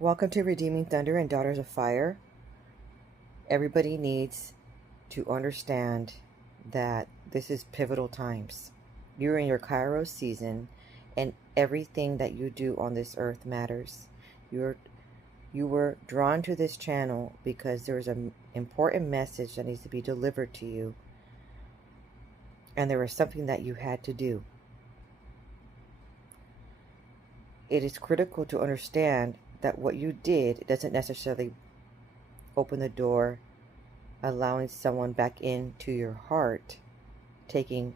Welcome to Redeeming Thunder and Daughters of Fire. Everybody needs to understand that this is pivotal times. You're in your KAIROS season, and everything that you do on this earth matters. You were drawn to this channel because there's an important message that needs to be delivered to you, and there was something that you had to do. It is critical to understand that what you did doesn't necessarily open the door, allowing someone back into your heart, taking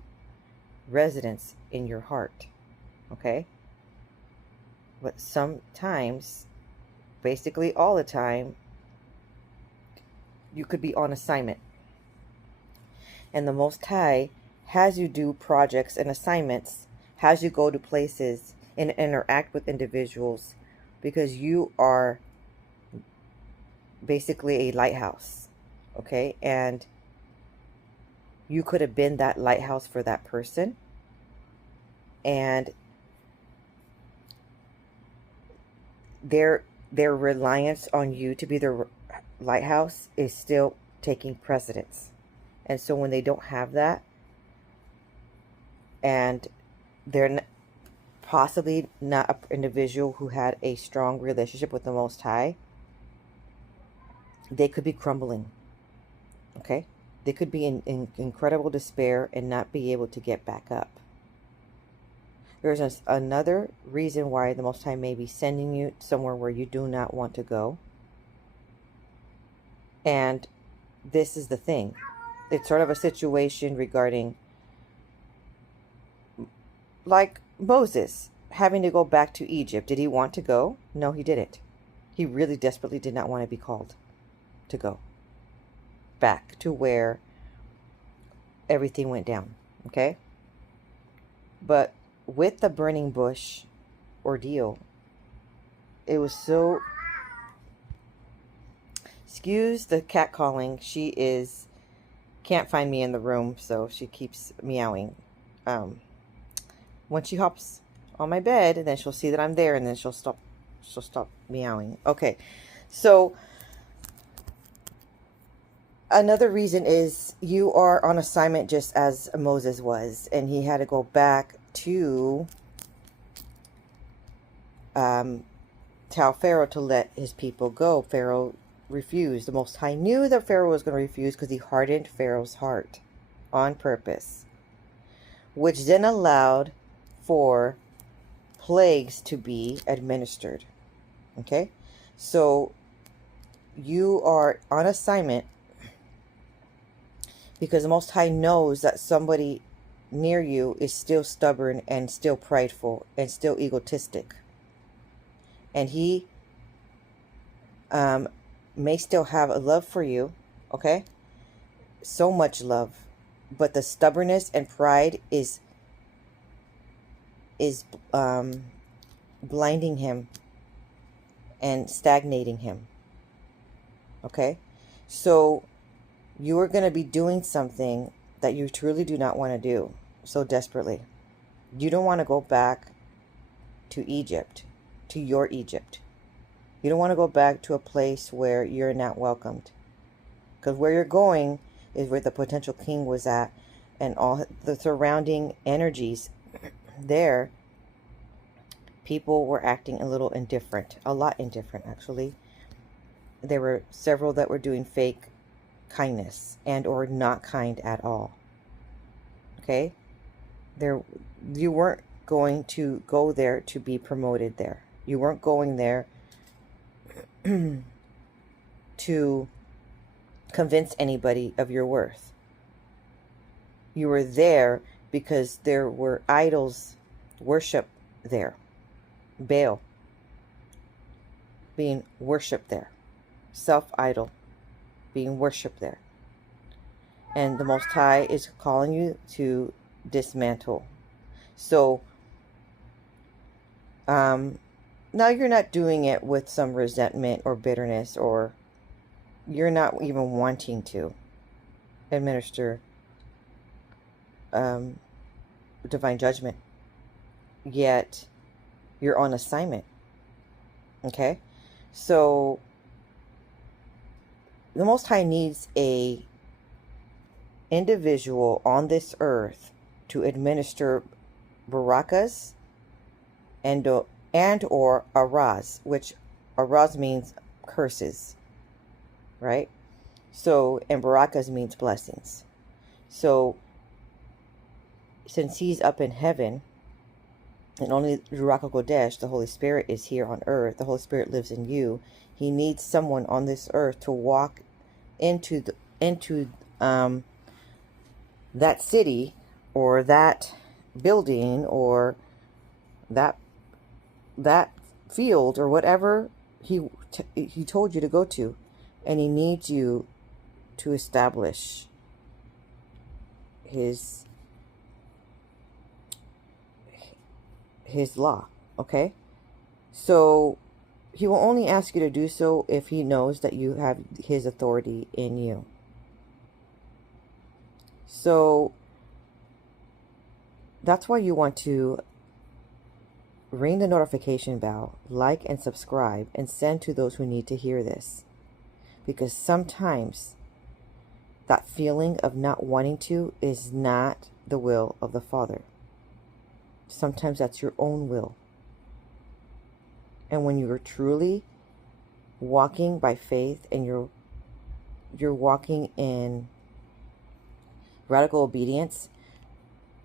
residence in your heart. Okay? But sometimes, basically all the time, you could be on assignment. And the Most High has you do projects and assignments, has you go to places and interact with individuals, because you are basically a lighthouse. Okay? And you could have been that lighthouse for that person. And their reliance on you to be their lighthouse is still taking precedence. And so when they don't have that, and they're possibly not an individual who had a strong relationship with the Most High, they could be crumbling. Okay? They could be in incredible despair and not be able to get back up. There's another reason why the Most High may be sending you somewhere where you do not want to go. And this is the thing. It's sort of a situation regarding, like Moses having to go back to Egypt. Did he want to go? No, he didn't. He really desperately did not want to be called to go back to where everything went down. Okay? But with the burning bush ordeal, it was so... Excuse the cat calling. She can't find me in the room, so she keeps meowing. When she hops on my bed, then she'll see that I'm there, and then she'll stop meowing. Okay, so another reason is you are on assignment just as Moses was, and he had to go back to tell Pharaoh to let his people go. Pharaoh refused. The Most High knew that Pharaoh was going to refuse because he hardened Pharaoh's heart on purpose, which then allowed for plagues to be administered. Okay? So you are on assignment because the Most High knows that somebody near you is still stubborn and still prideful and still egotistic. And he may still have a love for you, okay? So much love. But the stubbornness and pride is blinding him and stagnating him. Okay? So you are going to be doing something that you truly do not want to do so desperately. You don't want to go back to Egypt, to your Egypt. You don't want to go back to a place where you're not welcomed. Because where you're going is where the potential king was at, and all the surrounding energies there. People were acting a little indifferent, a lot indifferent actually. There were several that were doing fake kindness and or not kind at all. Okay? You weren't going to go there to be promoted there. You weren't going there to convince anybody of your worth. You were there because there were idols worship there. Baal being worshipped there. Self-idol being worshipped there. And the Most High is calling you to dismantle. So now you're not doing it with some resentment or bitterness, or you're not even wanting to administer divine judgment. Yet you're on assignment. Okay? So the Most High needs a individual on this earth to administer barakas and or araz, which araz means curses, right? So, and barakas means blessings. So since he's up in heaven, and only Ruach HaKodesh, the Holy Spirit, is here on earth, the Holy Spirit lives in you, he needs someone on this earth to walk into that city or that building or that field or whatever he told you to go to, and he needs you to establish his law. Okay, so he will only ask you to do so if he knows that you have his authority in you. So that's why you want to ring the notification bell, like and subscribe, and send to those who need to hear this. Because sometimes that feeling of not wanting to is not the will of the Father. Sometimes that's your own will. And when you are truly walking by faith and you're walking in radical obedience,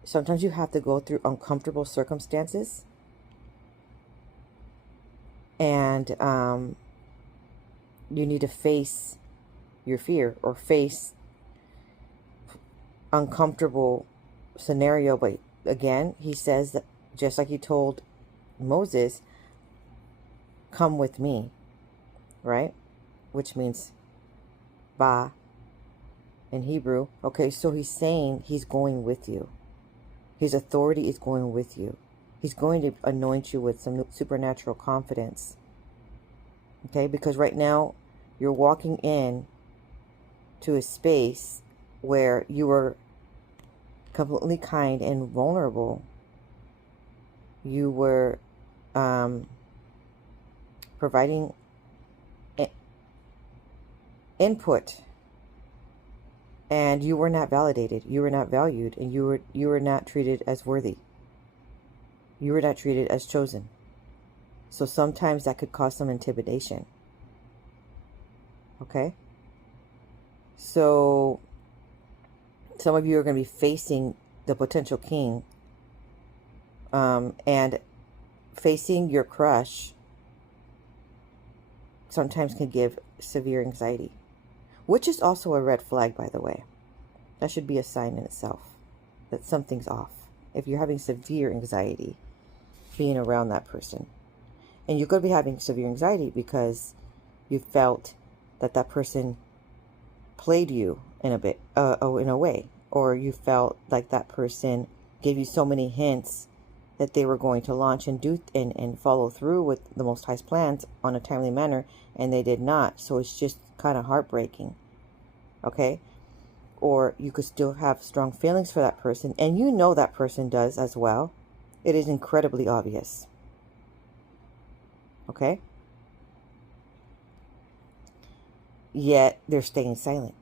sometimes you have to go through uncomfortable circumstances, and you need to face your fear or face uncomfortable scenario. But again, he says that just like he told Moses, come with me, right? Which means ba in Hebrew. Okay, so he's saying he's going with you. His authority is going with you. He's going to anoint you with some supernatural confidence. Okay, because right now you're walking in to a space where you are completely kind and vulnerable. You were providing input, and you were not validated. You were not valued, and you were not treated as worthy. You were not treated as chosen. So sometimes that could cause some intimidation. Okay? So some of you are going to be facing the potential king, and facing your crush sometimes can give severe anxiety, which is also a red flag, by the way. That should be a sign in itself that something's off. If you're having severe anxiety being around that person, and you could be having severe anxiety because you felt that that person played you in a way, or you felt like that person gave you so many hints that they were going to launch and do and follow through with the Most High's plans on a timely manner, and they did not. So it's just kind of heartbreaking. Okay? Or you could still have strong feelings for that person, and you know that person does as well. It is incredibly obvious. Okay? Yet they're staying silent,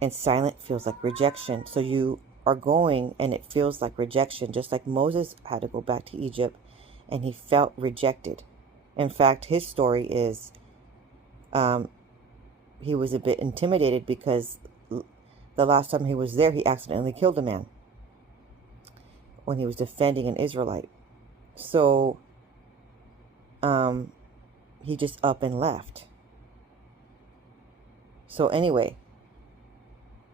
and silent feels like rejection. So you are going, and it feels like rejection, just like Moses had to go back to Egypt, and he felt rejected. In fact, his story is he was a bit intimidated because the last time he was there, he accidentally killed a man when he was defending an Israelite. So he just up and left. So anyway,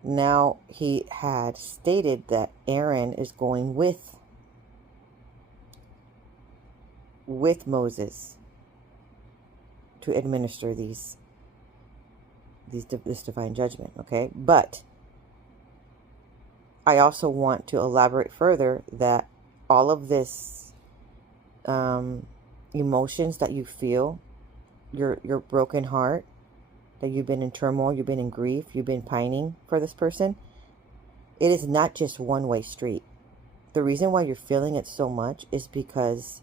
now he had stated that Aaron is going with Moses to administer this divine judgment. Okay, but I also want to elaborate further that all of this emotions that you feel, your broken heart, that you've been in turmoil, you've been in grief, you've been pining for this person, it is not just one-way street. The reason why you're feeling it so much is because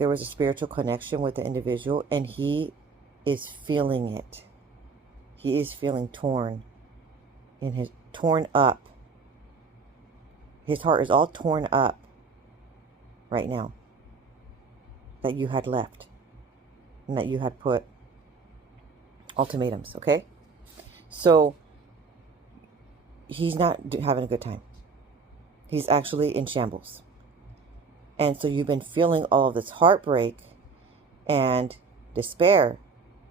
there was a spiritual connection with the individual, and he is feeling it. He is feeling torn up. His heart is all torn up right now that you had left and that you had put ultimatums, okay? So he's not having a good time. He's actually in shambles. And so you've been feeling all of this heartbreak and despair,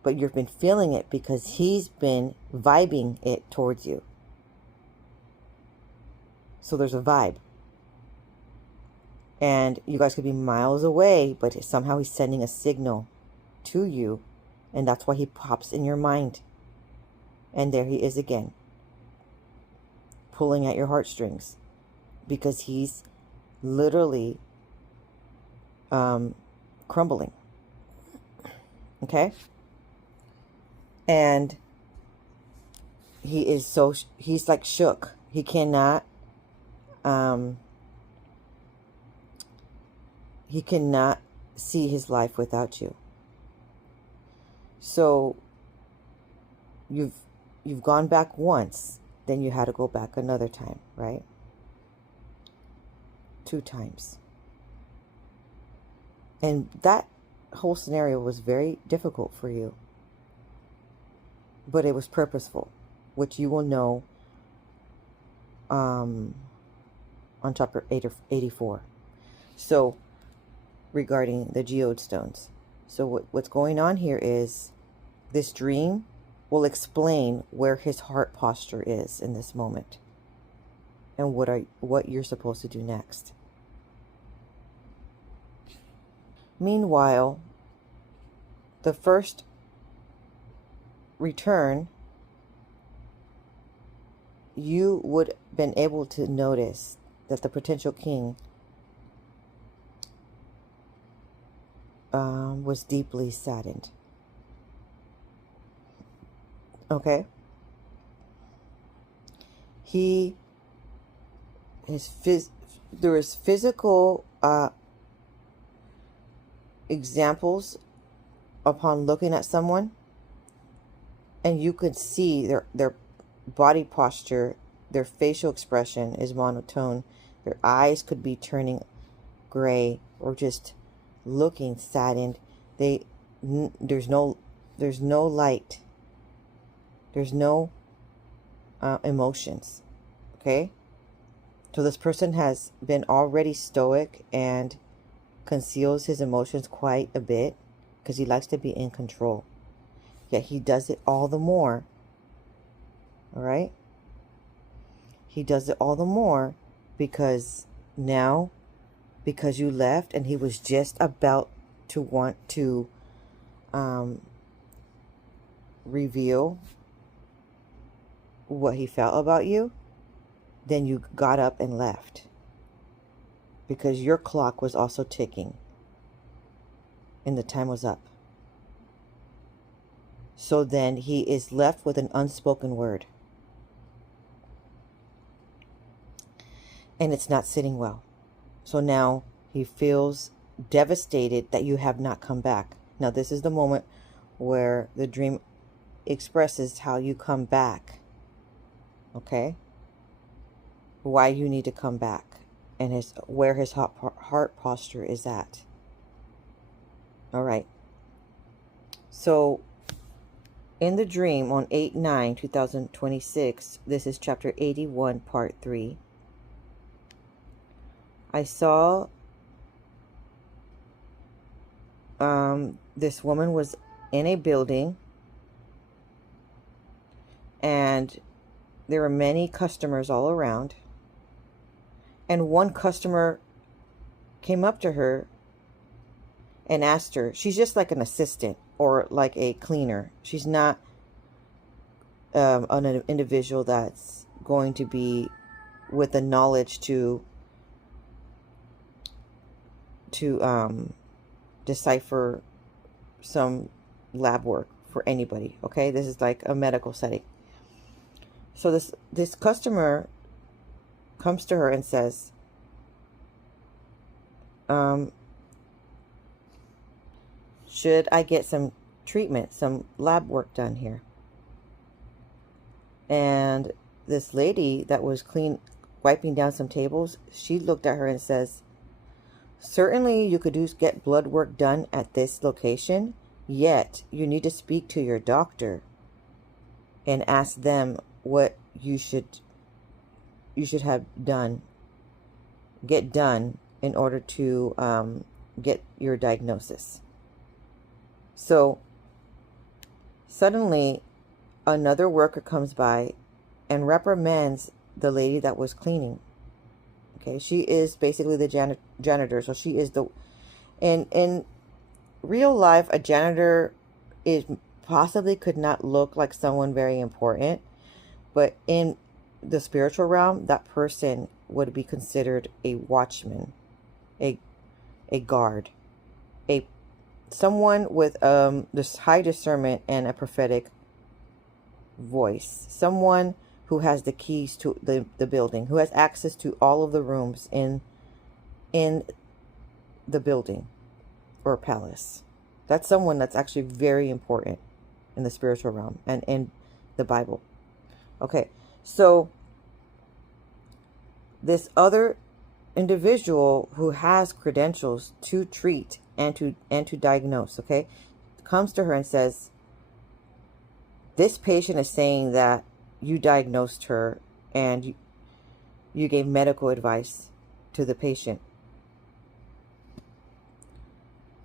but you've been feeling it because he's been vibing it towards you. So there's a vibe. And you guys could be miles away, but somehow he's sending a signal to you. And that's why he pops in your mind. And there he is again, pulling at your heartstrings, because he's literally crumbling. Okay? And he's like shook. He cannot see his life without you. So you've gone back once, then you had to go back another time, right? 2 times. And that whole scenario was very difficult for you. But it was purposeful, which you will know on chapter 84. So, regarding the geode stones. So what's going on here is this dream will explain where his heart posture is in this moment and what you're supposed to do next. Meanwhile, the first return, you would have been able to notice that the potential king was deeply saddened. Okay? There is physical examples upon looking at someone, and you could see their body posture, their facial expression is monotone. Their eyes could be turning gray or just looking saddened. There's no light. There's no emotions. Okay? So this person has been already stoic and conceals his emotions quite a bit because he likes to be in control. Yet he does it all the more. All right? He does it all the more because now, because you left and he was just about to want to reveal what he felt about you, then you got up and left because your clock was also ticking and the time was up. So then he is left with an unspoken word. And it's not sitting well. So now he feels devastated that you have not come back. Now this is the moment where the dream expresses how you come back. Okay? Why you need to come back. And where his heart posture is at. Alright. So in the dream on 8/9/2026, this is chapter 81, part 3. I saw this woman was in a building and there were many customers all around, and one customer came up to her and asked her, she's just like an assistant or like a cleaner, she's not an individual that's going to be with the knowledge to decipher some lab work for anybody. Okay, this is like a medical setting. So this customer comes to her and says, should I get some treatment, some lab work done here? And this lady that was wiping down some tables, she looked at her and says, certainly you could get blood work done at this location, yet you need to speak to your doctor and ask them what you should have get done in order to get your diagnosis. So suddenly another worker comes by and reprimands the lady that was cleaning. Okay, she is basically the janitor. So she is in real life, a janitor possibly could not look like someone very important, but in the spiritual realm, that person would be considered a watchman, a guard, someone with this high discernment and a prophetic voice, someone who has the keys to the building, who has access to all of the rooms in the building or palace. That's someone that's actually very important in the spiritual realm and in the Bible. Okay, so this other individual who has credentials to treat and to diagnose, okay, comes to her and says, this patient is saying that you diagnosed her and you gave medical advice to the patient.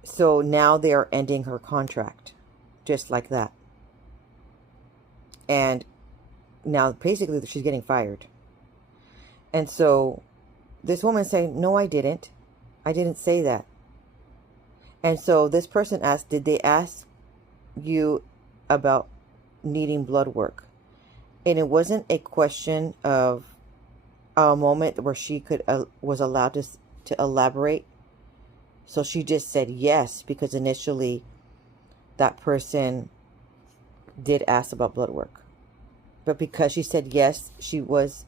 So now they are ending her contract, just like that. And now basically she's getting fired. And so this woman saying, no, I didn't say that. And so this person asked, did they ask you about needing blood work? And it wasn't a question of a moment where she was allowed to elaborate. So she just said yes, because initially that person did ask about blood work. But because she said yes, she was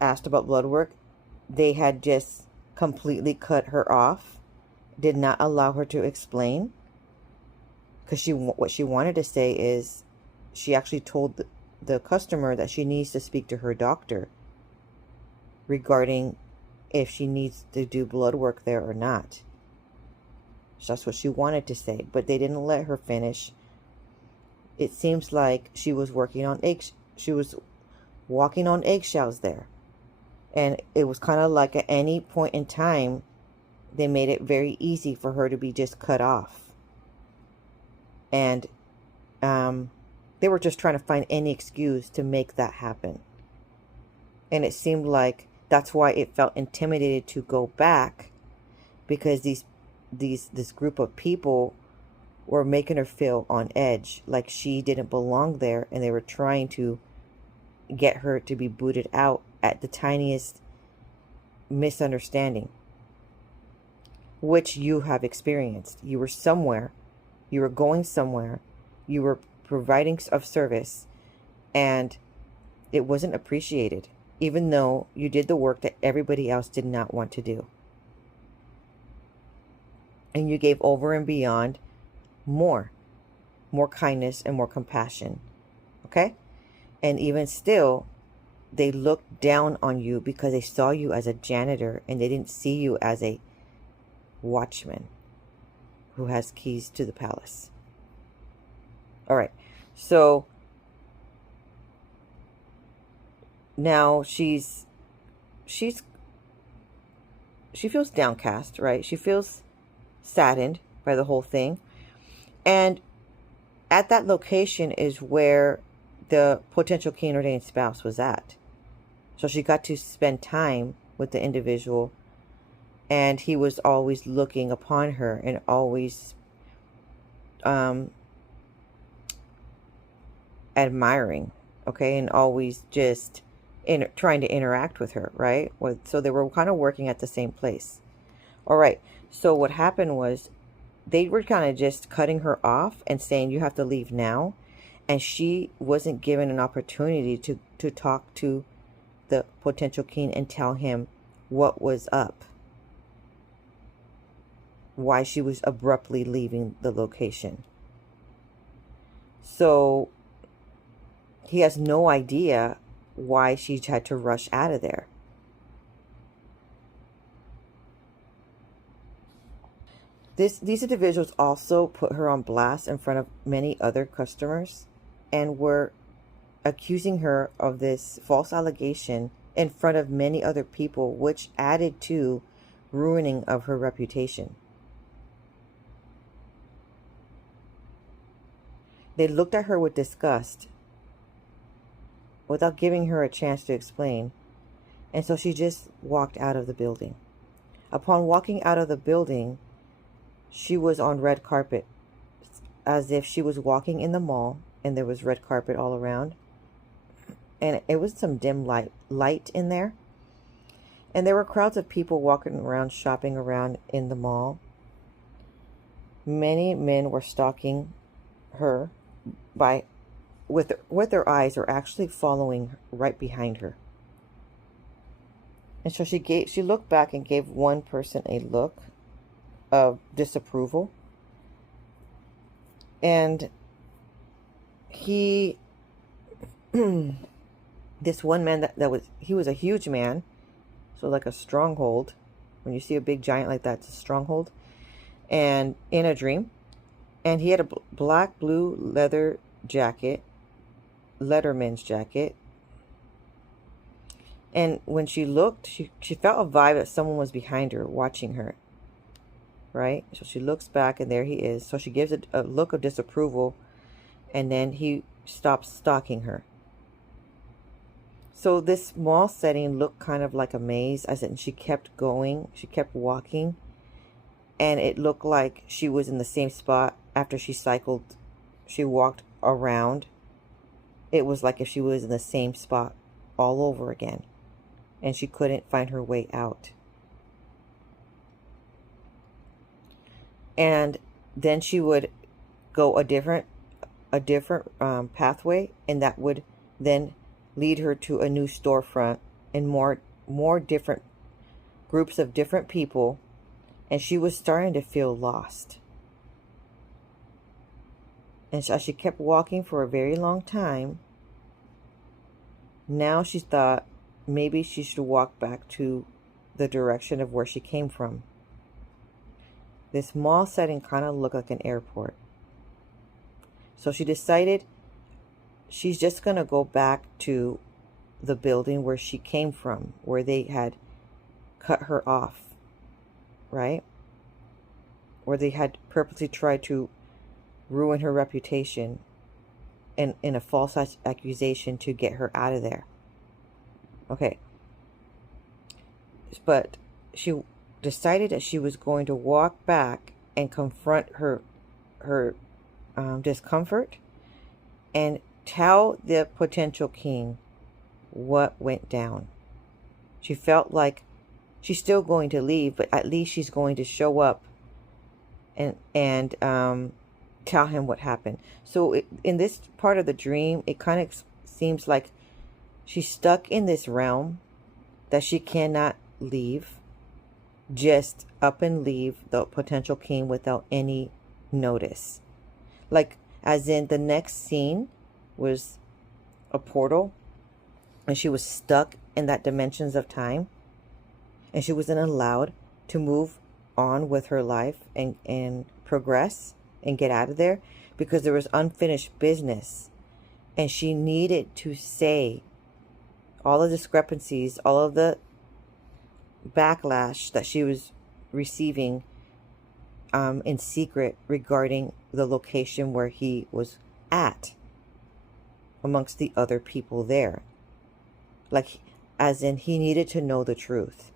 asked about blood work, they had just completely cut her off, did not allow her to explain. Because what she wanted to say is, she actually told the customer that she needs to speak to her doctor regarding if she needs to do blood work there or not. So that's what she wanted to say, but they didn't let her finish. It seems like she was walking on eggshells there. And it was kind of like at any point in time, they made it very easy for her to be just cut off. And they were just trying to find any excuse to make that happen. And it seemed like that's why it felt intimidated to go back, because this group of people were making her feel on edge, like she didn't belong there, and they were trying to get her to be booted out at the tiniest misunderstanding, which you have experienced. You were somewhere, you were going somewhere, you were providing of service, and it wasn't appreciated, even though you did the work that everybody else did not want to do. And you gave over and beyond more kindness and more compassion. Okay? And even still, they looked down on you because they saw you as a janitor and they didn't see you as a watchman who has keys to the palace. All right. So now she feels downcast, right? She feels saddened by the whole thing. And at that location is where the potential king ordained spouse was at. So she got to spend time with the individual, and he was always looking upon her and always admiring, okay, and always just trying to interact with her, right? So they were kind of working at the same place. All right. So what happened was they were kind of just cutting her off and saying, you have to leave now. And she wasn't given an opportunity to talk to the potential king and tell him what was up. why she was abruptly leaving the location. So he has no idea why she had to rush out of there. These individuals also put her on blast in front of many other customers and were accusing her of this false allegation in front of many other people, which added to ruining of her reputation. They looked at her with disgust without giving her a chance to explain, and so she just walked out of the building. Upon walking out of the building, she was on red carpet, as if she was walking in the mall and there was red carpet all around. And it was some dim light in there. And there were crowds of people walking around, shopping around in the mall. Many men were stalking her with their eyes, or actually following right behind her. And so she looked back and gave one person a look of disapproval. And he this one man he was a huge man, so like a stronghold. When you see a big giant like that, it's a stronghold. And in a dream, and he had a black blue leather jacket, letterman's jacket. And when she looked, she felt a vibe that someone was behind her watching her, right? So she looks back and there he is. So she gives a look of disapproval, and then he stops stalking her. So this mall setting looked kind of like a maze, as in she kept going, she kept walking, and it looked like she was in the same spot after she walked around. It was like if she was in the same spot all over again, and she couldn't find her way out. And then she would go a different pathway, and that would then lead her to a new storefront and more different groups of different people, and she was starting to feel lost. And as she kept walking for a very long time, now she thought maybe she should walk back to the direction of where she came from. This mall setting kind of looked like an airport. So she decided she's just going to go back to the building where she came from, where they had cut her off, right? Where they had purposely tried to ruin her reputation and in a false accusation to get her out of there. Okay. But she decided that she was going to walk back and confront her discomfort and tell the potential king what went down. She felt like she's still going to leave, but at least she's going to show up and tell him what happened. So in this part of the dream, it kind of seems like she's stuck in this realm that she cannot leave, just up and leave the potential king without any notice. Like, as in the next scene was a portal, and she was stuck in that dimensions of time, and she wasn't allowed to move on with her life and progress and get out of there because there was unfinished business, and she needed to say all the discrepancies, all of the backlash that she was receiving in secret regarding the location where he was at amongst the other people there. Like, as in, he needed to know the truth.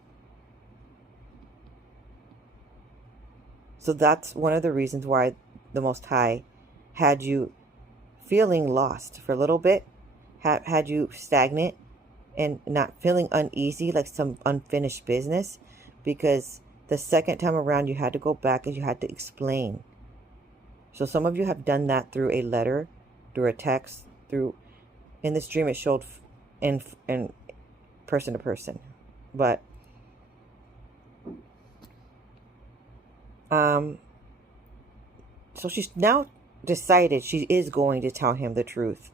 So that's one of the reasons why the Most High had you feeling lost for a little bit, had you stagnant and not feeling uneasy, like some unfinished business, because the second time around you had to go back and you had to explain. So some of you have done that through a letter, through a text, in this dream it showed in person to person. But So she's now decided she is going to tell him the truth.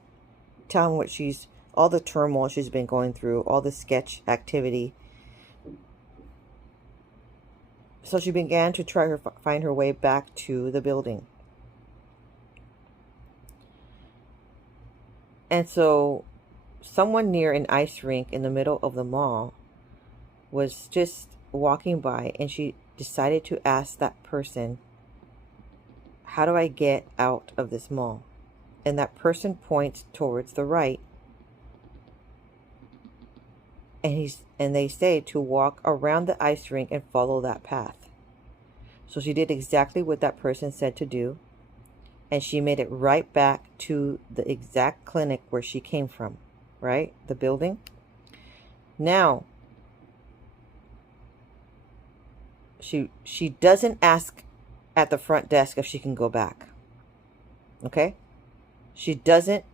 Tell him what all the turmoil she's been going through, all the sketch activity. So she began to try to find her way back to the building. And so someone near an ice rink in the middle of the mall was just walking by, and she decided to ask that person, how do I get out of this mall? And that person points towards the right, and they say to walk around the ice rink and follow that path. So she did exactly what that person said to do, and she made it right back to the exact clinic where she came from, right? The building. Now, she doesn't ask at the front desk if she can go back. Okay? She doesn't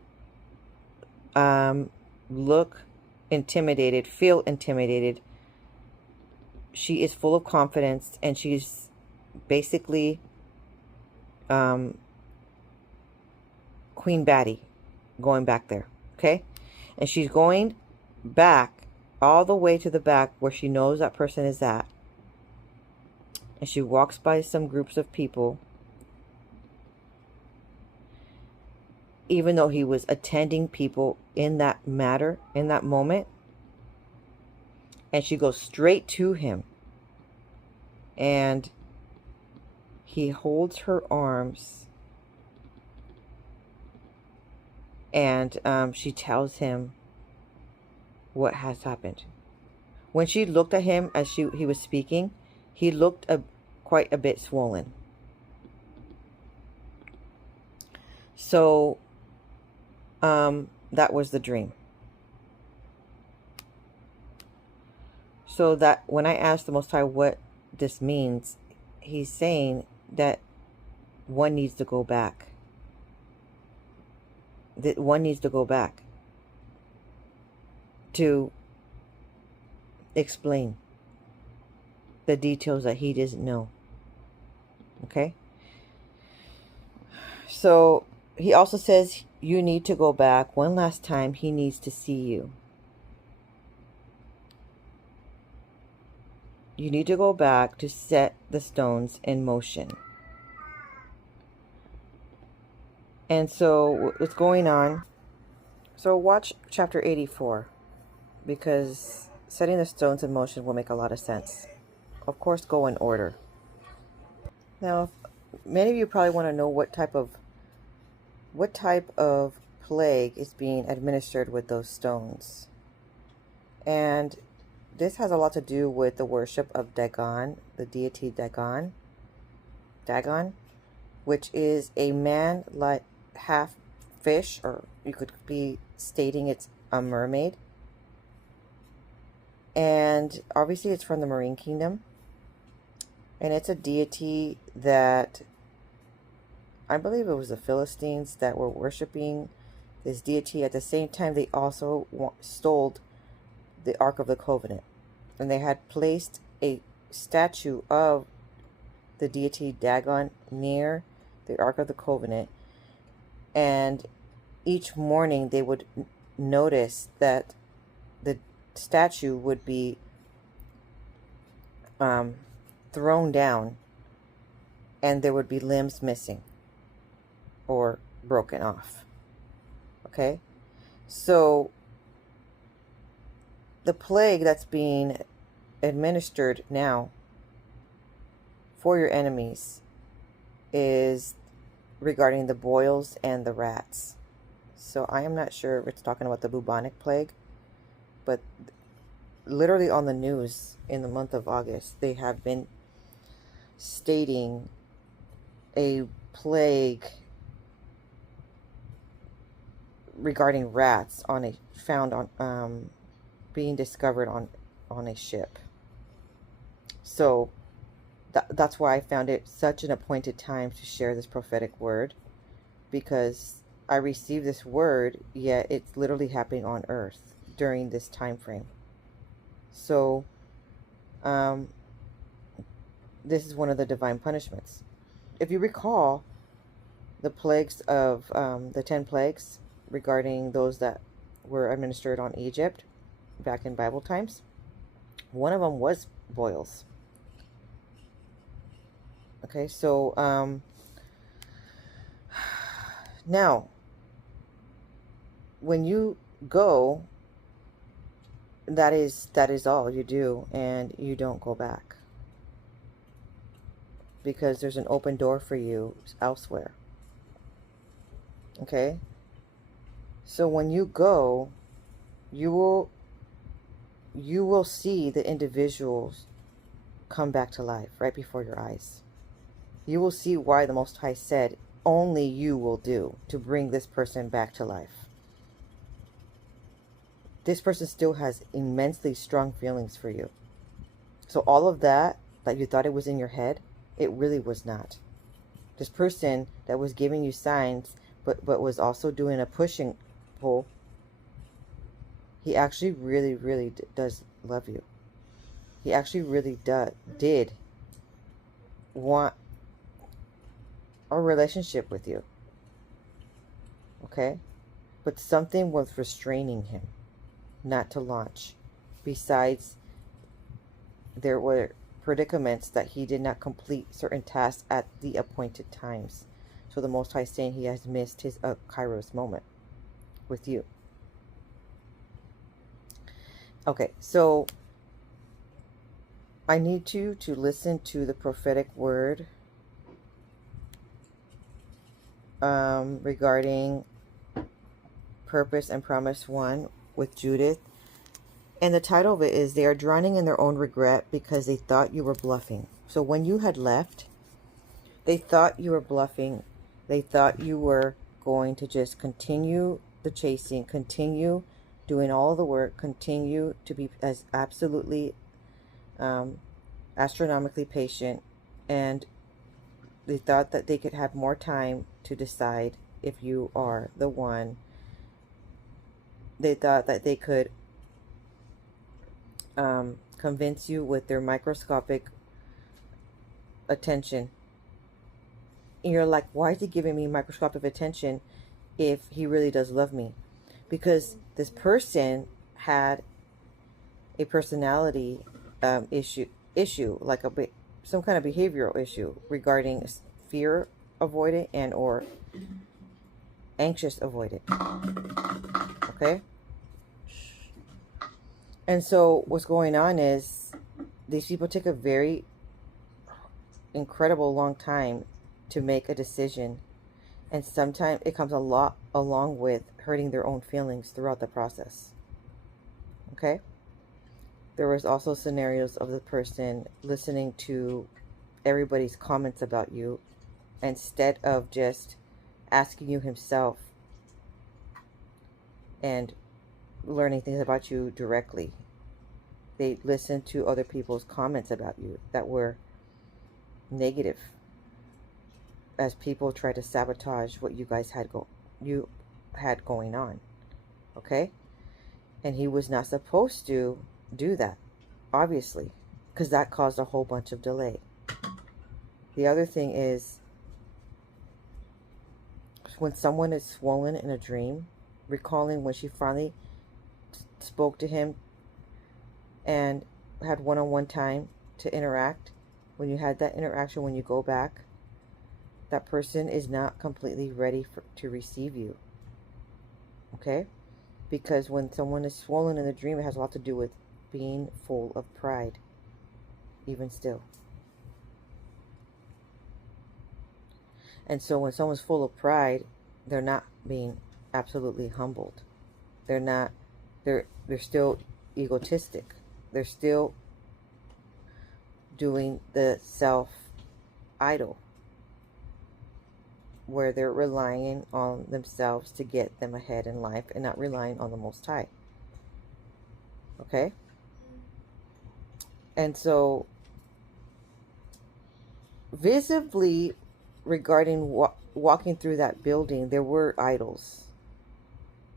look intimidated, feel intimidated. She is full of confidence, and she's basically Queen Batty going back there. Okay? And she's going back all the way to the back where she knows that person is at. And she walks by some groups of people, even though he was attending people in that matter, in that moment. And she goes straight to him, and he holds her arms, and she tells him what has happened. When she looked at him as he was speaking, he looked quite a bit swollen. So that was the dream. So that when I asked the Most High what this means, he's saying that one needs to go back. That one needs to go back to explain the details that he doesn't know. Okay? So he also says you need to go back one last time. He needs to see you. You need to go back to set the stones in motion. And so what's going on? So watch chapter 84, because setting the stones in motion will make a lot of sense. Of course, go in order. Now, many of you probably want to know what type of plague is being administered with those stones. And this has a lot to do with the worship of Dagon, the deity Dagon, which is a man like half fish, or you could be stating it's a mermaid. And obviously it's from the marine kingdom. And it's a deity that I believe it was the Philistines that were worshiping this deity. At the same time, they also stole the Ark of the Covenant. And they had placed a statue of the deity Dagon near the Ark of the Covenant. And each morning they would notice that the statue would be thrown down, and there would be limbs missing or broken off. Okay? So the plague that's being administered now for your enemies is regarding the boils and the rats. So I am not sure if it's talking about the bubonic plague, but literally on the news in the month of August, they have been stating a plague regarding rats being discovered on a ship. So that's why I found it such an appointed time to share this prophetic word, because I received this word, yet it's literally happening on earth during this time frame. So this is one of the divine punishments. If you recall, the plagues of the 10 plagues regarding those that were administered on Egypt back in Bible times, one of them was boils. Okay, so now when you go, that is all you do, and you don't go back, because there's an open door for you elsewhere. Okay, so when you go, you will see the individuals come back to life right before your eyes. You will see why the Most High said only you will do to bring this person back to life. This person still has immensely strong feelings for you. So all of that you thought it was in your head, it really was not. This person that was giving you signs, but was also doing a pushing pull, he actually really, really does love you. He actually really did want a relationship with you. Okay? But something was restraining him not to launch. Besides, there were predicaments that he did not complete certain tasks at the appointed times. So the Most High is saying he has missed his KAIROS moment with you. Okay, so I need you to listen to the prophetic word regarding Purpose and Promise 1 with Judith. And the title of it is, They Are Drowning in Their Own Regret Because They Thought You Were Bluffing. So when you had left, they thought you were bluffing. They thought you were going to just continue the chasing, continue doing all the work, continue to be as absolutely astronomically patient, and they thought that they could have more time to decide if you are the one. They thought that they could convince you with their microscopic attention. And you're like, why is he giving me microscopic attention if he really does love me? Because this person had a personality issue, like some kind of behavioral issue regarding fear avoidant and or anxious avoidant. Okay? And so what's going on is these people take a very incredible long time to make a decision, and sometimes it comes a lot along with hurting their own feelings throughout the process. Okay? There was also scenarios of the person listening to everybody's comments about you instead of just asking you himself and learning things about you directly. They listened to other people's comments about you that were negative, as people tried to sabotage what you guys had going on. Okay? And he was not supposed to do that, obviously, because that caused a whole bunch of delay. The other thing is, when someone is swollen in a dream, recalling when she finally spoke to him and had one-on-one time to interact, when you had that interaction, when you go back, that person is not completely ready to receive you. Okay? Because when someone is swollen in the dream, it has a lot to do with being full of pride, even still. And so when someone's full of pride, they're not being absolutely humbled. They're still egotistic. They're still doing the self-idol, where they're relying on themselves to get them ahead in life and not relying on the Most High. Okay? And so, visibly, regarding walking through that building, there were idols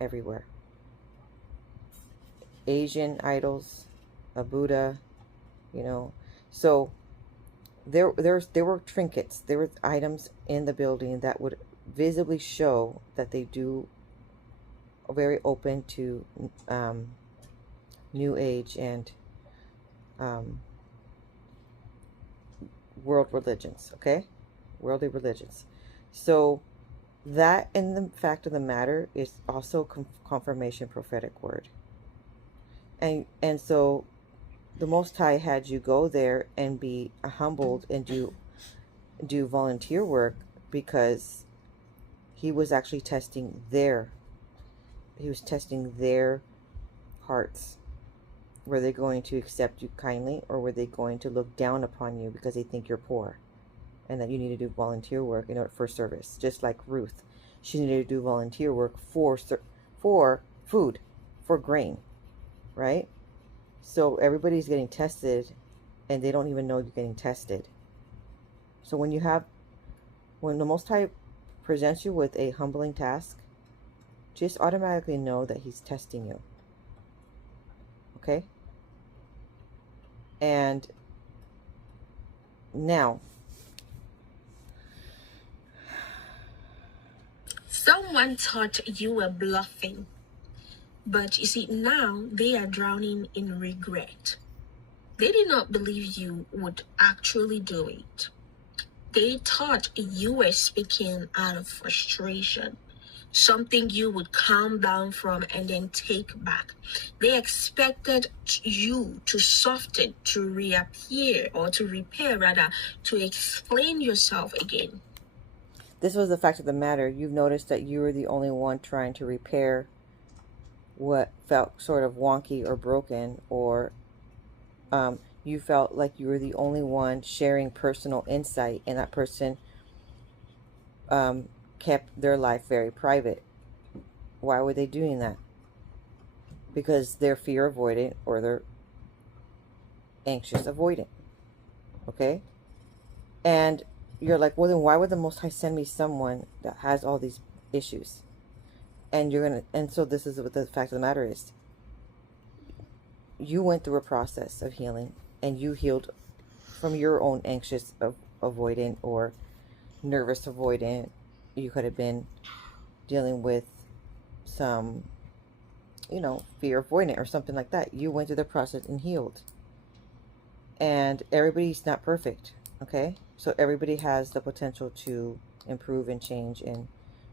everywhere. Asian idols, a Buddha, So there were trinkets. There were items in the building that would visibly show that they do are very open to New Age and world religions. Okay, worldly religions. So that, in the fact of the matter, is also confirmation prophetic word. And so the Most High had you go there and be humbled and do volunteer work, because he was actually testing their hearts. Were they going to accept you kindly, or were they going to look down upon you because they think you're poor and that you need to do volunteer work in order for service? Just like Ruth, she needed to do volunteer work for food, for grain, right? So everybody's getting tested, and they don't even know you're getting tested. So when the Most High presents you with a humbling task, just automatically know that he's testing you. Okay? And now, someone thought you were bluffing, but you see, now they are drowning in regret. They did not believe you would actually do it. They thought you were speaking out of frustration, something you would calm down from and then take back. They expected you to soften, to reappear, or to repair, rather, to explain yourself again. this was the fact of the matter. You've noticed that you were the only one trying to repair what felt sort of wonky or broken, or you felt like you were the only one sharing personal insight, and that person kept their life very private. Why were they doing that? Because they're fear avoidant, or they're anxious avoidant. Okay? And you're like, well, then why would the Most High send me someone that has all these issues? And so this is what the fact of the matter is. You went through a process of healing, and you healed from your own anxious avoidant or nervous avoidant. You could have been dealing with some, fear avoidant or something like that. You went through the process and healed. And everybody's not perfect, okay? So everybody has the potential to improve and change and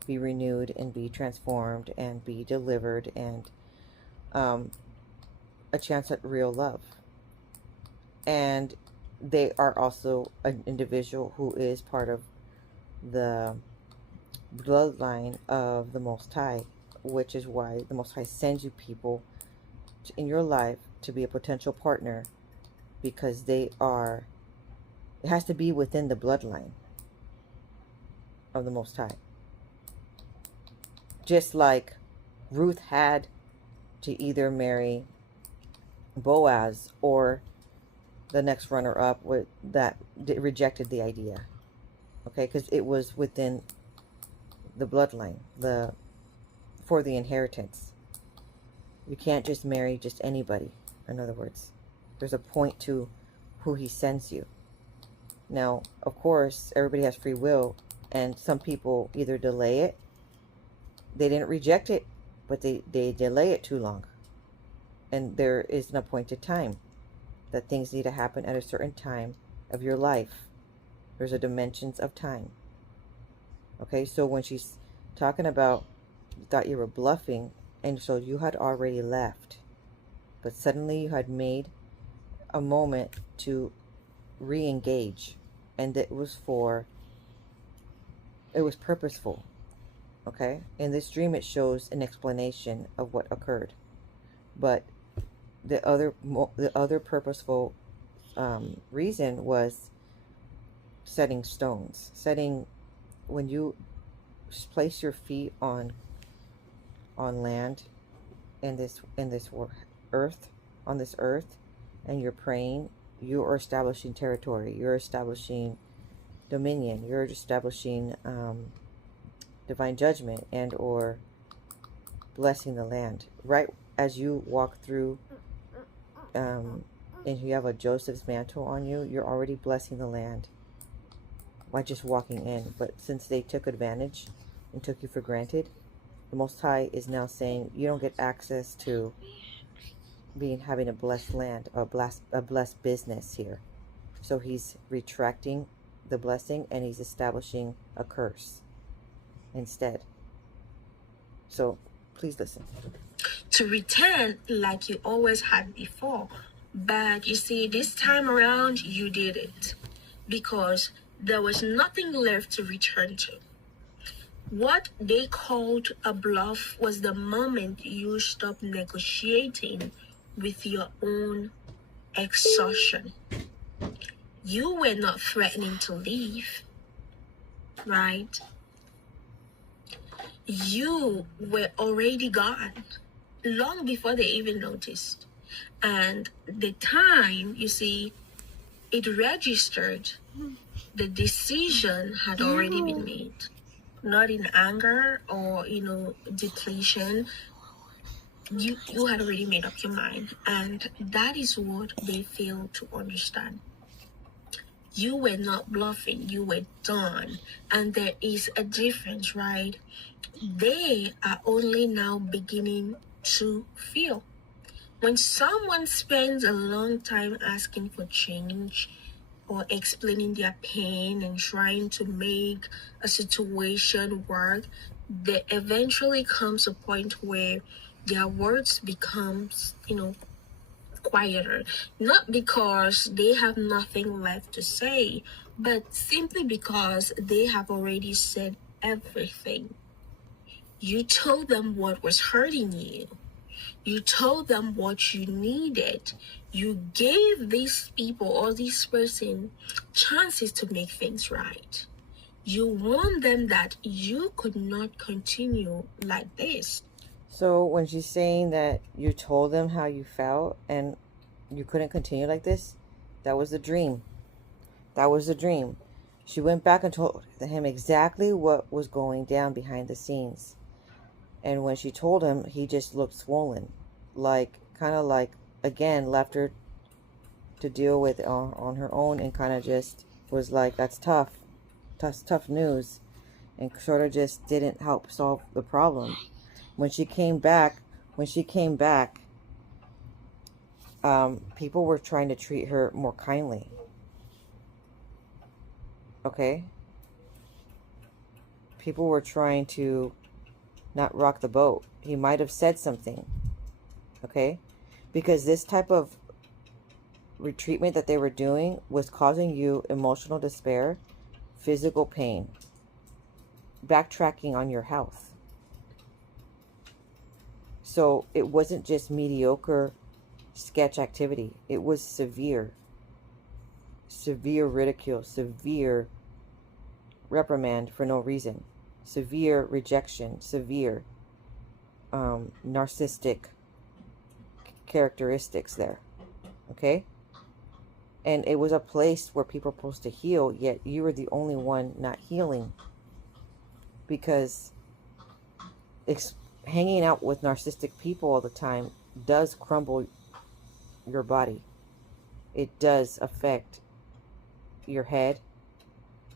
be renewed and be transformed and be delivered, and a chance at real love. And they are also an individual who is part of the bloodline of the Most High, which is why the Most High sends you people in your life to be a potential partner, because it has to be within the bloodline of the Most High. Just like Ruth had to either marry Boaz or the next runner-up that rejected the idea, okay, because it was within the bloodline, for the inheritance. You can't just marry just anybody. In other words, there's a point to who he sends you. Now, of course, everybody has free will, and some people either delay it. They didn't reject it, but they delay it too long. And there is an appointed time that things need to happen at a certain time of your life. There's a dimensions of time. Okay, so when she's talking about you thought you were bluffing, and so you had already left, but suddenly you had made a moment to re-engage, and it was purposeful. Okay, in this dream it shows an explanation of what occurred, but the other purposeful reason was setting stones. When you place your feet on land in this earth, on this earth, and you're praying, you are establishing territory, you're establishing dominion, you're establishing divine judgment and or blessing the land. Right as you walk through and you have a Joseph's mantle on you, you're already blessing the land by just walking in. But since they took advantage and took you for granted, the Most High is now saying you don't get access to having a blessed land or a blessed business here. So he's retracting the blessing and he's establishing a curse instead. So please listen. To return like you always had before. But you see, this time around, you did it because there was nothing left to return to. What they called a bluff was the moment you stopped negotiating with your own exhaustion. You were not threatening to leave, right? You were already gone long before they even noticed. And the time, you see, it registered, the decision had already been made. Not in anger or, depletion. You had already made up your mind. And that is what they failed to understand. You were not bluffing. You were done. And there is a difference, right? They are only now beginning to feel. When someone spends a long time asking for change or explaining their pain and trying to make a situation work, there eventually comes a point where their words becomes, quieter. Not because they have nothing left to say, but simply because they have already said everything. You told them what was hurting you. You told them what you needed. You gave these people or this person chances to make things right. You warned them that you could not continue like this. So when she's saying that you told them how you felt and you couldn't continue like this, that was the dream. That was the dream. She went back and told him exactly what was going down behind the scenes. And when she told him, he just looked swollen. Kind of like, again, left her to deal with on her own and kind of just was like, that's tough. That's tough news. And sort of just didn't help solve the problem. When she came back, people were trying to treat her more kindly. Okay? People were trying to not rock the boat. He might have said something. Okay? Because this type of retreatment that they were doing was causing you emotional despair, physical pain, backtracking on your health. So it wasn't just mediocre sketch activity. It was severe ridicule, severe reprimand for no reason, severe rejection, severe narcissistic characteristics there. Okay? And it was a place where people were supposed to heal, yet you were the only one not healing. Because hanging out with narcissistic people all the time does crumble your body. It does affect your head,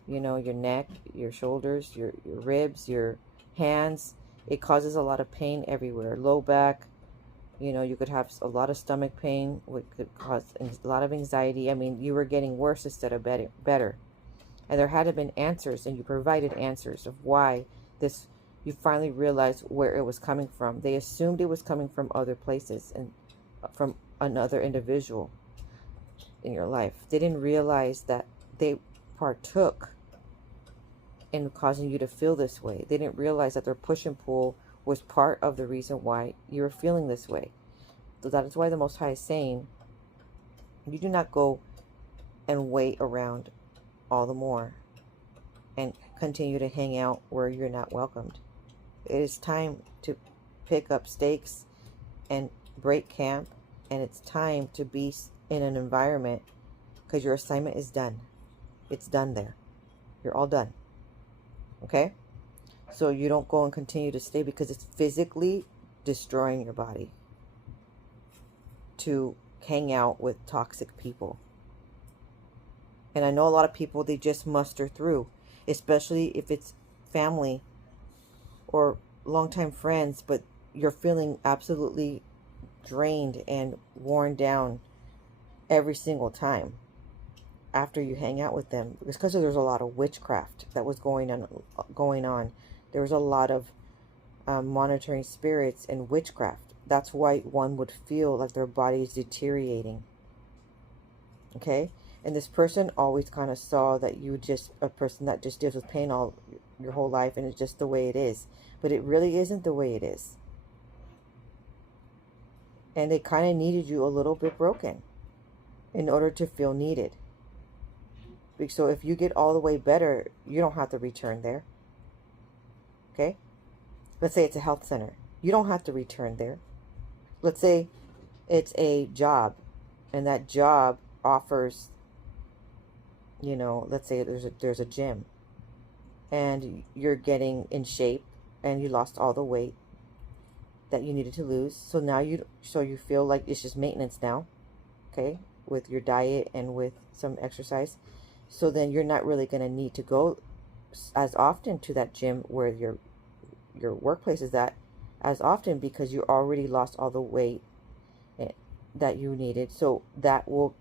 your neck, your shoulders, your ribs, your hands. It causes a lot of pain everywhere. Low back, you could have a lot of stomach pain, which could cause a lot of anxiety. I mean, you were getting worse instead of better. And there had to have been answers, and you provided answers of why this. You finally realized where it was coming from. They assumed it was coming from other places and from another individual in your life. They didn't realize that they partook in causing you to feel this way. They didn't realize that their push and pull was part of the reason why you were feeling this way. So that is why the Most High is saying, you do not go and wait around all the more and continue to hang out where you're not welcomed. It is time to pick up stakes and break camp, and it's time to be in an environment because your assignment is done. It's done there. You're all done. Okay? So you don't go and continue to stay because it's physically destroying your body to hang out with toxic people. And I know a lot of people, they just muster through, especially if it's family or longtime friends, but you're feeling absolutely drained and worn down every single time after you hang out with them. It's because there's a lot of witchcraft that was going on. There was a lot of monitoring spirits and witchcraft. That's why one would feel like their body is deteriorating. Okay? And this person always kind of saw that you just a person that just deals with pain all your whole life, and it's just the way it is. But it really isn't the way it is. And they kind of needed you a little bit broken in order to feel needed. So if you get all the way better, you don't have to return there. Okay? Let's say it's a health center. You don't have to return there. Let's say it's a job, and that job offers, let's say there's a gym, and you're getting in shape, and you lost all the weight that you needed to lose. So now you feel like it's just maintenance now, okay, with your diet and with some exercise. So then you're not really going to need to go as often to that gym where your workplace is at as often, because you already lost all the weight that you needed. So that will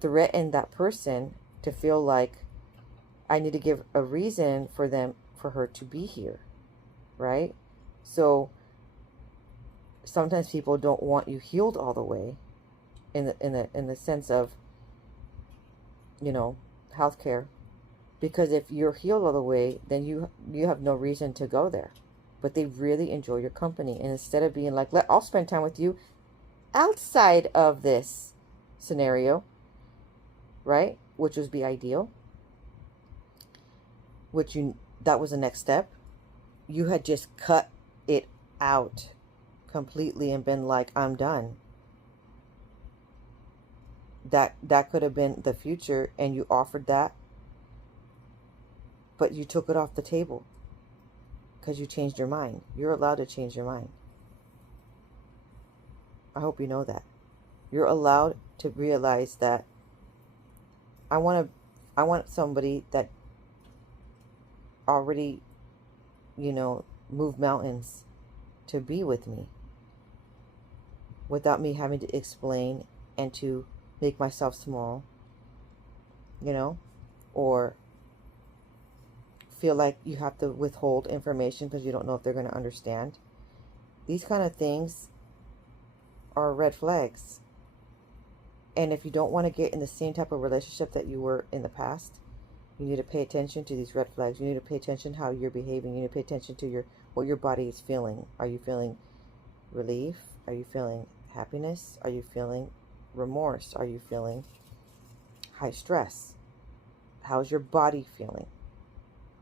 threaten that person to feel like, I need to give a reason for her to be here, right? So sometimes people don't want you healed all the way in the sense of, healthcare, because if you're healed all the way, then you have no reason to go there. But they really enjoy your company, and instead of being like, I'll spend time with you outside of this scenario, right, which would be ideal, that was the next step, you had just cut it out completely and been like, I'm done. That could have been the future, and you offered that, but you took it off the table because you changed your mind. You're allowed to change your mind. I hope you know that. You're allowed to realize that I want somebody that already, moved mountains to be with me without me having to explain and to make myself small, or feel like you have to withhold information because you don't know if they're going to understand. These kind of things are red flags. And if you don't want to get in the same type of relationship that you were in the past, you need to pay attention to these red flags. You need to pay attention how you're behaving. You need to pay attention to what your body is feeling. Are you feeling relief? Are you feeling happiness? Are you feeling remorse? Are you feeling high stress? How's your body feeling?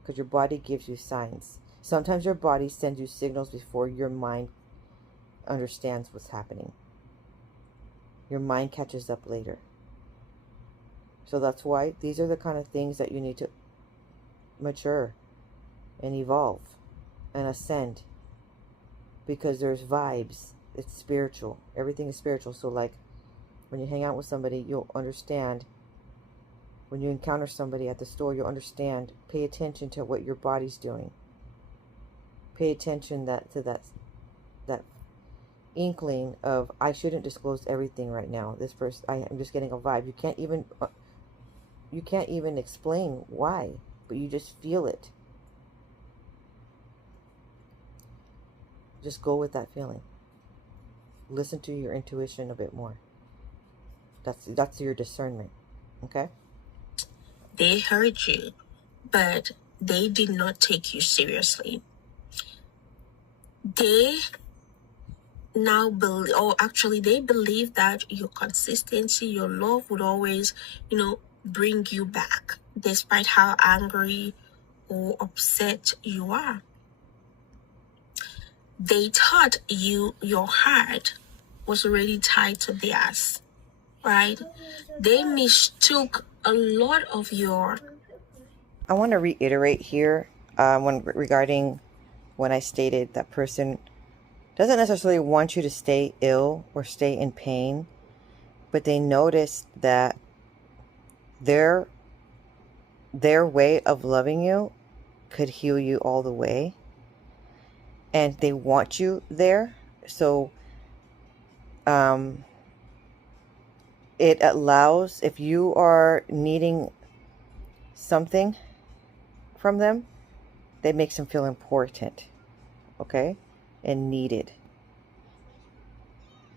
Because your body gives you signs. Sometimes your body sends you signals before your mind understands what's happening. Your mind catches up later. So that's why these are the kind of things that you need to mature and evolve and ascend, because there's vibes. It's spiritual. Everything is spiritual. So like when you hang out with somebody, you'll understand. When you encounter somebody at the store, you'll understand. Pay attention to what your body's doing. Pay attention to that inkling of, I shouldn't disclose everything right now. This person, I'm just getting a vibe. You can't even explain why, but you just feel it. Just go with that feeling. Listen to your intuition a bit more. That's your discernment. Okay? They heard you, but they did not take you seriously. They now believe, or actually they believe that your consistency, your love would always, bring you back, despite how angry or upset you are. They thought your heart was already tied to theirs, right? They mistook a lot of your... I want to reiterate here regarding when I stated that person doesn't necessarily want you to stay ill or stay in pain. but they noticed that their way of loving you could heal you all the way, and they want you there. So it allows, if you are needing something from them, that makes them feel important, okay, and needed.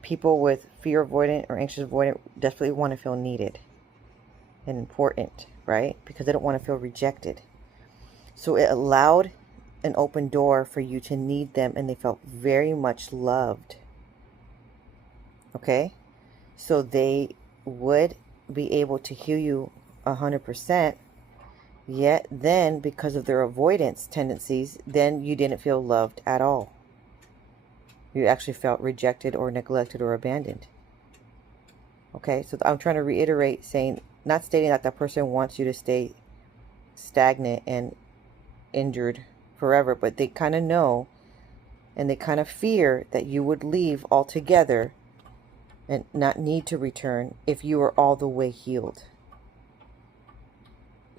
People with fear avoidant or anxious avoidant definitely want to feel needed and important, right? Because they don't want to feel rejected. So it allowed an open door for you to need them, and they felt very much loved. Okay? So they would be able to heal you 100%, yet then, because of their avoidance tendencies, then you didn't feel loved at all. You actually felt rejected or neglected or abandoned. Okay? So I'm trying to reiterate, saying, not stating that that person wants you to stay stagnant and injured forever, but they kind of know, and they kind of fear that you would leave altogether and not need to return if you are all the way healed.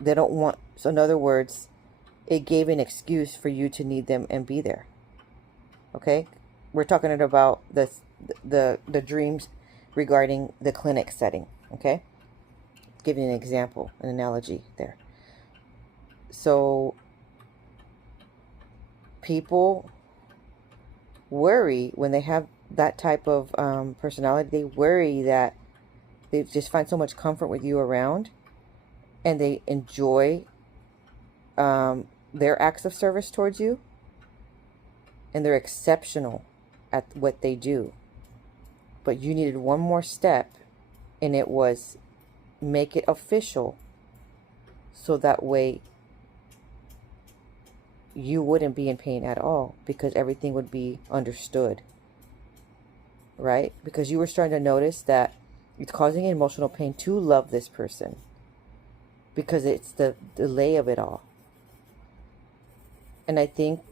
They don't want, so in other words, it gave an excuse for you to need them and be there. Okay? We're talking about the dreams regarding the clinic setting. Okay? Giving an example, an analogy there. So people worry when they have that type of personality. They worry that they just find so much comfort with you around, and they enjoy their acts of service towards you, and they're exceptional at what they do. But you needed one more step, and it was make it official, so that way you wouldn't be in pain at all, because everything would be understood, right? Because you were starting to notice that it's causing emotional pain to love this person, because it's the delay of it all. And I think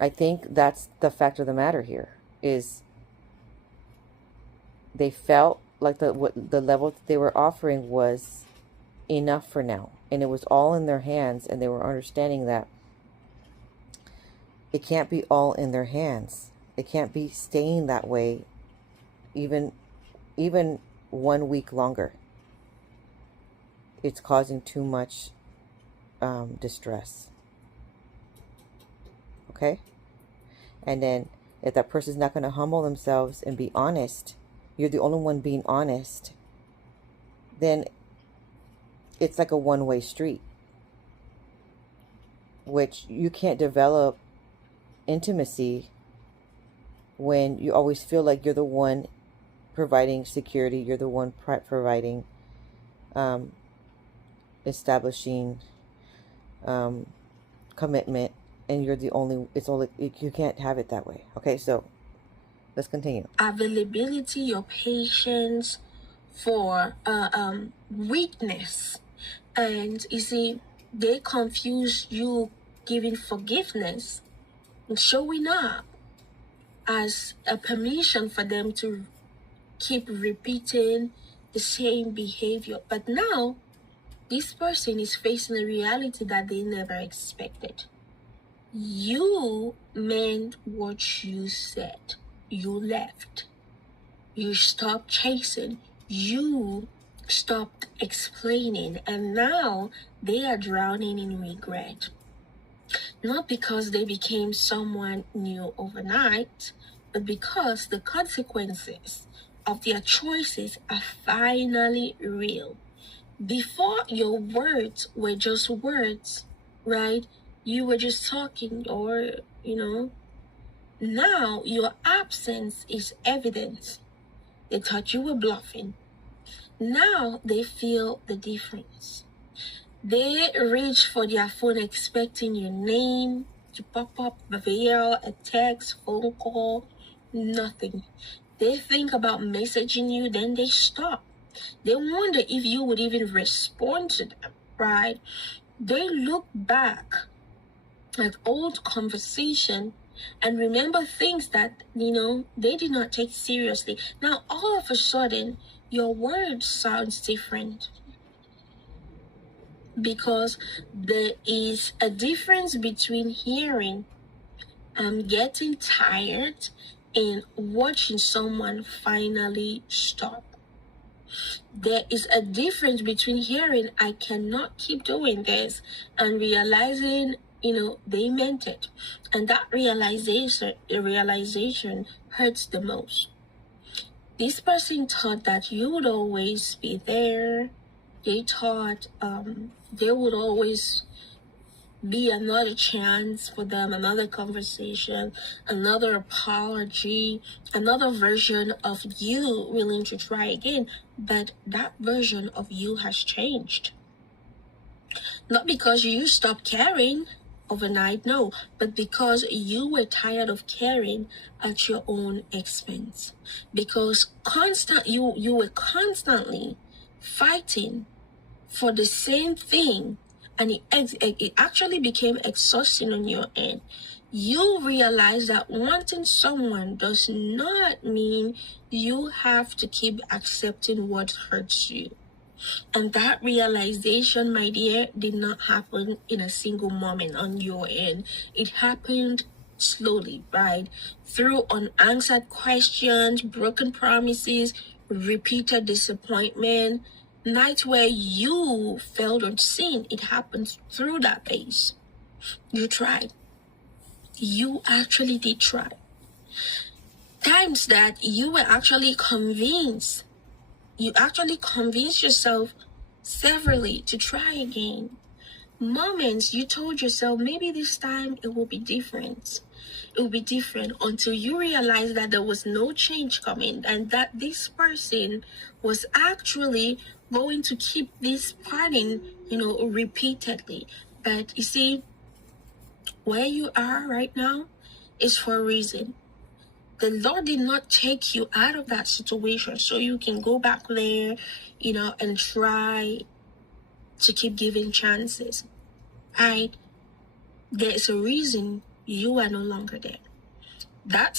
that's the fact of the matter here, is they felt like the level that they were offering was enough for now, and it was all in their hands, and they were understanding that it can't be all in their hands. It can't be staying that way even 1 week longer. It's causing too much distress. Okay? And then if that person's not going to humble themselves and be honest, you're the only one being honest, then it's like a one-way street, which you can't develop intimacy when you always feel like you're the one providing security, you're the one providing, establishing commitment, and you're the only, you can't have it that way. Okay, so let's continue. Availability, your patience for weakness. And you see, they confuse you giving forgiveness and showing up as a permission for them to keep repeating the same behavior. But now, this person is facing a reality that they never expected. You meant what you said. You left. You stopped chasing. You stopped explaining. And now they are drowning in regret. Not because they became someone new overnight, but because the consequences of their choices are finally real. Before, your words were just words, right? You were just talking, or, now your absence is evidence. They thought you were bluffing. Now they feel the difference. They reach for their phone expecting your name to pop up via a text, phone call, nothing. They think about messaging you, then they stop. They wonder if you would even respond to them, right? They look back like old conversation and remember things that, they did not take seriously. Now, all of a sudden, your words sounds different because there is a difference between hearing "I'm getting tired" and watching someone finally stop. There is a difference between hearing "I cannot keep doing this" and realizing, they meant it. And that realization hurts the most. This person thought that you would always be there. They thought there would always be another chance for them, another conversation, another apology, another version of you willing to try again. But that version of you has changed. Not because you stopped caring overnight, no, but because you were tired of caring at your own expense. Because you were constantly fighting for the same thing, and it actually became exhausting on your end. You realize that wanting someone does not mean you have to keep accepting what hurts you. And that realization, my dear, did not happen in a single moment on your end. It happened slowly, right? Through unanswered questions, broken promises, repeated disappointment, nights where you felt unseen. It happened through that phase. You tried. You actually did try. Times that you were actually convinced. You actually convinced yourself severally to try again. Moments you told yourself maybe this time it will be different. It will be different until you realize that there was no change coming and that this person was actually going to keep this parting, repeatedly. But you see, where you are right now is for a reason. The Lord did not take you out of that situation so you can go back there, and try to keep giving chances. Right? There's a reason you are no longer there. That's